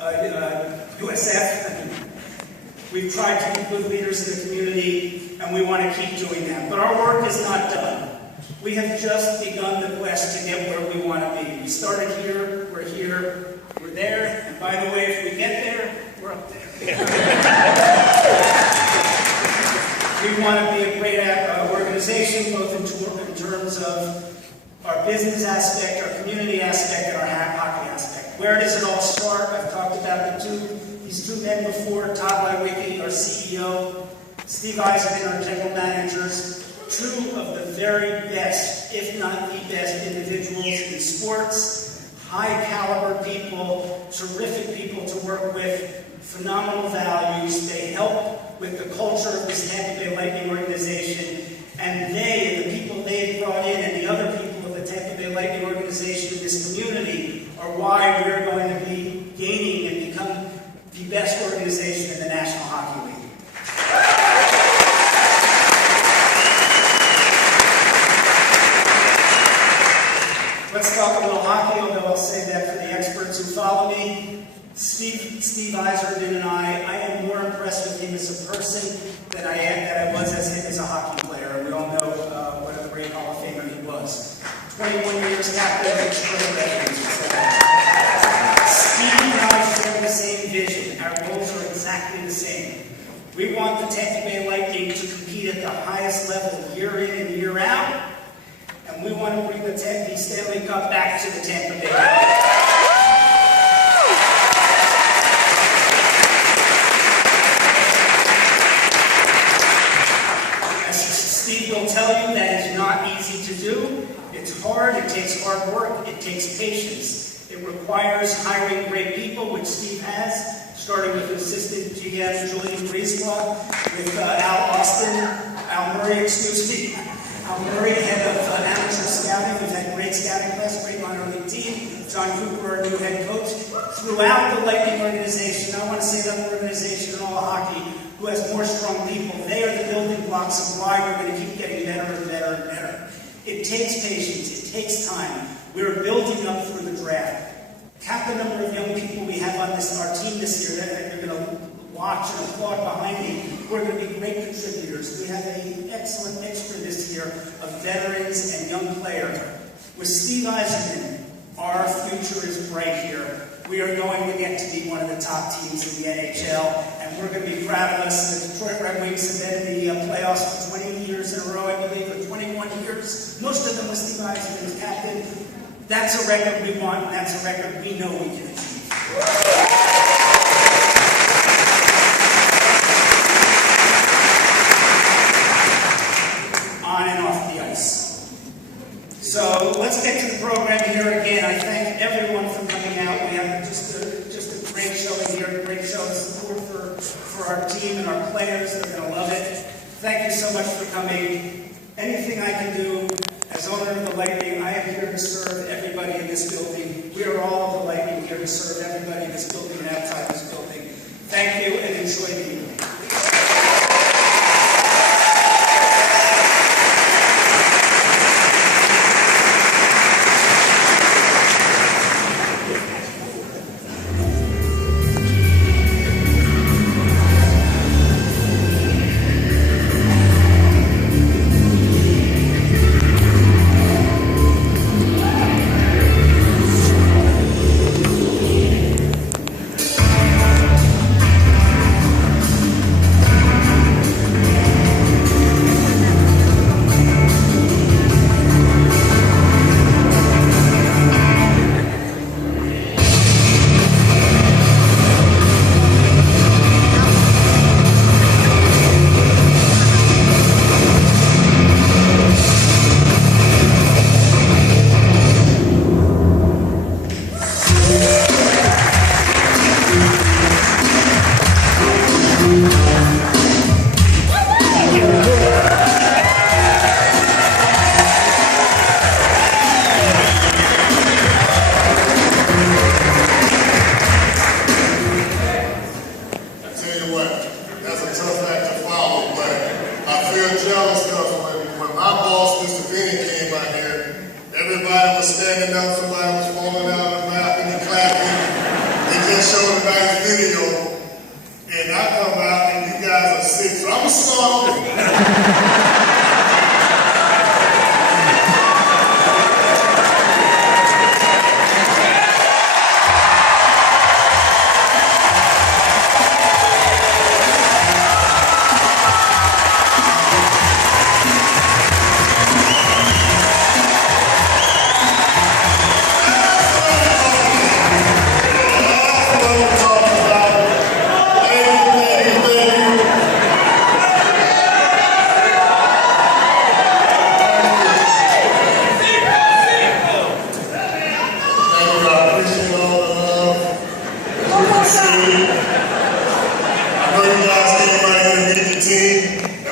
USF. We've tried to be good leaders in the community, and we want to keep doing that. But our work is not done. We have just begun the quest to get where we want to be. We started here, we're there, and by the way, if we get there, we're up there. We want to be a great organization, both in terms of our business aspect, our community aspect, and our hockey aspect. Where does it all start? I've talked about these two men before, Todd Leiweke, our CEO, Steve Yzerman, our general managers, two of the very best, if not the best individuals in sports, high caliber people, terrific people to work with, phenomenal values. They help with the culture of this Tampa Bay Lightning organization, and they, and the people they've brought in, and the other people of the Tampa Bay Lightning organization in this community are why we're going to be gaining and become the best organization in the National Hockey League. Let's talk a little hockey, although I'll say that for the experts who follow me. Steve Yzerman and I am more impressed with him as a person than I was as him as a hockey player. And we all know what a great Hall of Famer he was. 21 years captain of the Detroit Red Wings. Steve and I share the same vision. Our goals are exactly the same. We want the Tampa Bay Lightning to compete at the highest level year in and year out. And we want to bring the Stanley Cup back to the Tampa Bay Lightning. Steve will tell you that is not easy to do. It's hard, it takes hard work, it takes patience. It requires hiring great people, which Steve has, starting with assistant GM Julian Brisebois, with Al Murray, head of amateur scouting. We've had great scouting class, great minor league team. John Cooper, our new head coach. Throughout the Lightning organization, I want to say that organization in all of hockey who has more strong people. They are the building blocks of why we're going to keep getting better and better and better. It takes patience. It takes time. We're building up through the draft. Count the number of young people we have on our team this year that you're going to watch and applaud behind me. We're going to be great contributors. We have an excellent mixture this year of veterans and young players. With Steve Yzerman, our future is bright here. We are going to get to be one of the top teams in the NHL, and we're going to be proud of us. The Detroit Red Wings have been in the playoffs for 20 years in a row, I believe, or 21 years. Most of them with Steve Yzerman as captain. That's a record we want, and that's a record we know we can achieve. On and off the ice. So let's get to the program here again. I thank everyone for coming out. We have just a great showing here, a great show of support for our team and our players. They're going to love it. Thank you so much for coming. Anything I can do as owner of the Lightning, I am here to serve everybody in this building. We are all of the Lightning here to serve everybody in this building and outside this building. Thank you and enjoy the evening. show tonight's video, and I come out and you guys are sick. So I'm going to start over.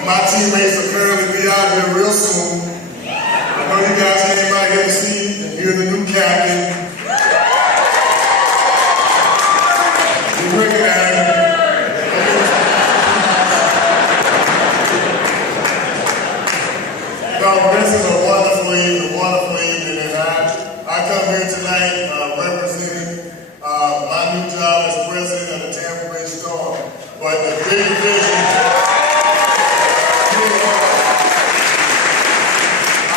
My teammates will currently be out here real soon. I know you guys came out here to see and hear the new captain. You recognize him. No, this is a wonderful evening, and I come here tonight representing my new job as president of the Tampa Bay Storm. But the big vision.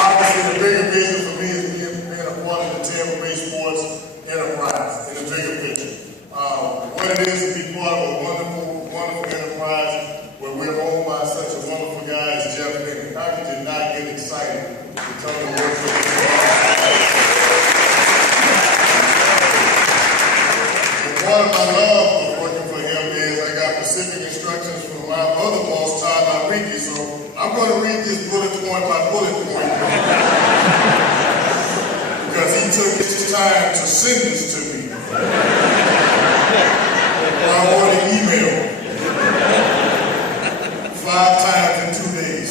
Obviously, the bigger vision for me is being a part of the Tampa Bay sports enterprise in the bigger picture. What it is to be part of a wonderful, wonderful enterprise where we're owned by such a wonderful guy as Jeff Benny. How could you not get excited to come to work for this? Part of my love of working for him is I got specific instructions from my other boss, Todd Enrique, so I'm going to read this bullet point by bullet point because he took his time to send this to me. I ordered email 5 times in 2 days.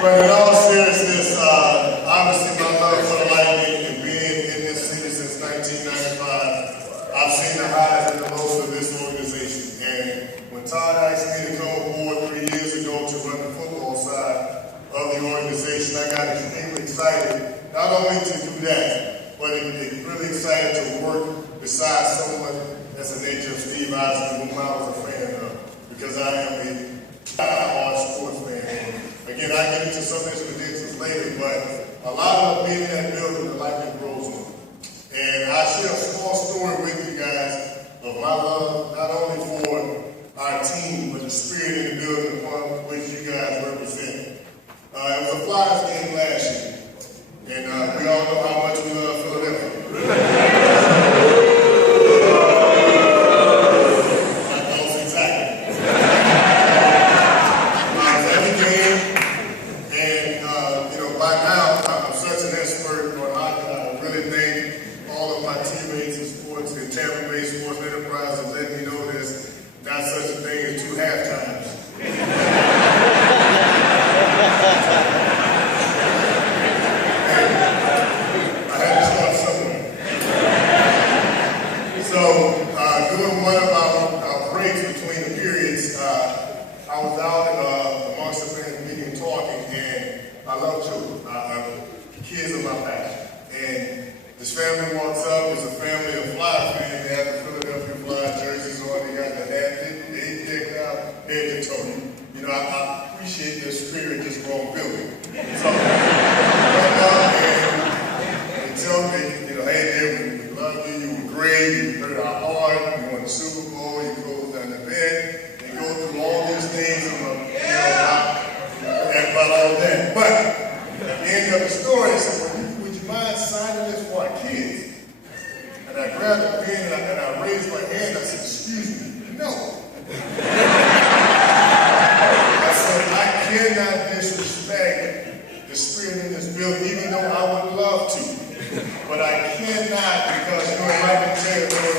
But in all seriousness, obviously my love for the Lightning and being in this city since 1995, I've seen the highs and the lows of this organization. And when Todd asked me to come aboard 3 years ago to run the football side of the organization, I got extremely excited, not only to do that, but really excited to work beside someone that's the nature of Steve Eisman, whom I was a fan of, because I am a die-hard sports fan. Again, I get into some of his credentials later, but a lot of being in that building, the Lightning grows on. And I share a small story with you guys of my love, not only for our team, but the spirit in the building upon which you guys represent. It was a Flyers game last year, and we all know how much we love Philadelphia. Exactly. I was at the game, and by now I'm such an expert on hockey. I really thank all of my teammates in sports in Tampa Bay Sports Enterprise and letting me know there's not such a thing as 2 halftimes. I had to start somewhere. So, doing one of our breaks between the periods, I was out amongst the fans meeting and talking, and I love children. Kids are my passion. And this family walks up, it's a family of Flyer fans. They have the Philadelphia Flyers jerseys on, they got the hat, they decked out head to toe. I appreciate their spirit just growing building. So, and tell me, hey, we love you, you were great, you hurt our heart, you won the Super Bowl, you closed down the bed, they go through all these things, about all that. But at the end of the story, I said, would you mind signing this for our kids? And I grabbed the pen and I raised my hand and I said, excuse me, no. I said, I cannot disrespect the spirit in this building, even though I would love to. But I cannot because you're in my territory.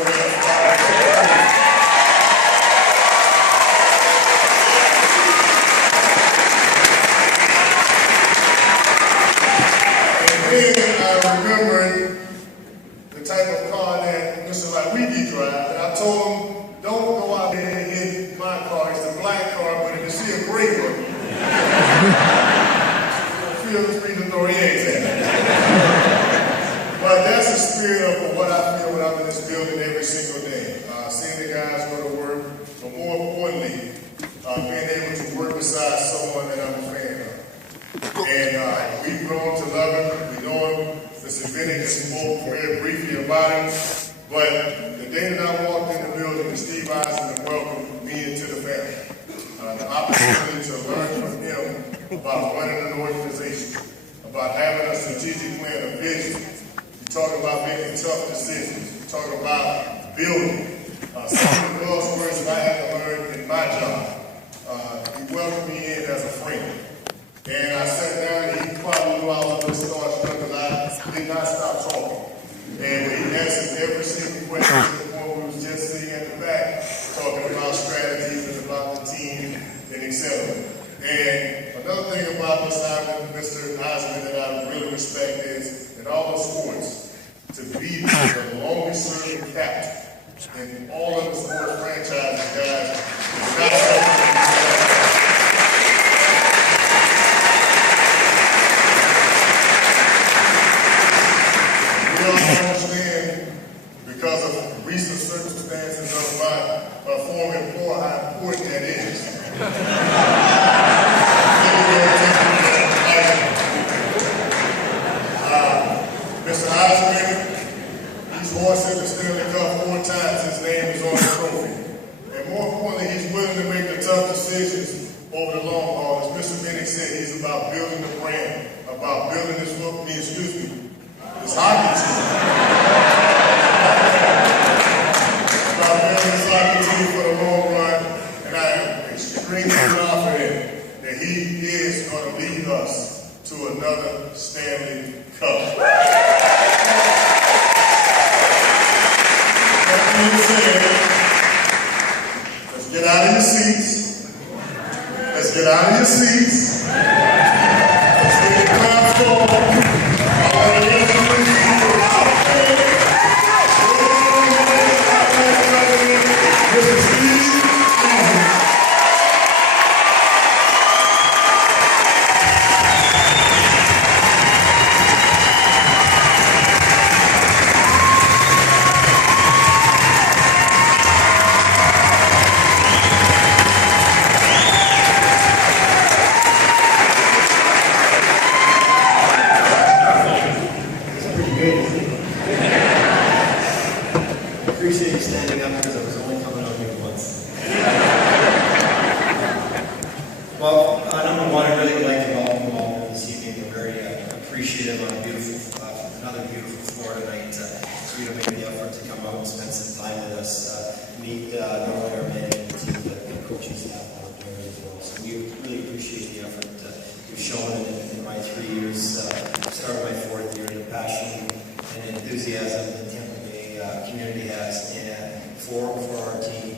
And then I remembered the type of car that Mr. Enrique drives, and I told him, don't go out there and hit my car. It's a black car, but if you see a gray one, feel free to throw your eggs at it. But that's the spirit scared of what I feel when I'm in this building every single day. Seeing the guys go to work, but more importantly, being able to work beside someone that I'm a fan of. And we've grown to love him. We know him. Mr. Bennett just spoke very briefly about him. But the day that I walked in the building, Steve Eisen welcomed me into the family. The opportunity to learn from him about running an organization, about having a strategic plan, a vision. You talk about making tough decisions. You talk about building. Some of the Lord's words that I had to learn in my job. He welcomed me in as a friend. And I sat down and he probably knew I was a little starstruck because I did not stop talking. And he answered every single question to the point where we was just sitting at the back talking about strategies and about the team and etc. And another thing about Mr. Heisman that I really respect is in all the sports, to be the longest serving captain in all of the sports franchises, guys, is not something. Because of recent circumstances of my former employer, how important that is. Mr. Heisman, he's hoisted the Stanley Cup 4 times. His name is on the trophy. And more importantly, he's willing to make the tough decisions over the long haul. As Mr. Bennett said, he's about building the brand, about building this hockey team. For the long run, and I am extremely confident that he is going to lead us to another Stanley Cup. That being said, let's get out of your seats. Let's get out of your seats. Let's get the crowd going. Appreciate you standing up because I was only coming out here once. Well, number one, I really would like to welcome you all this evening. We're very appreciative on another beautiful Florida night. So you made the effort to come out and spend some time with us, meet not only our management team, but the coaching staff out there as well. So we really appreciate the effort you've shown in my 3 years, started my 4th year, the passion and enthusiasm that Tampa Bay community has and for our team.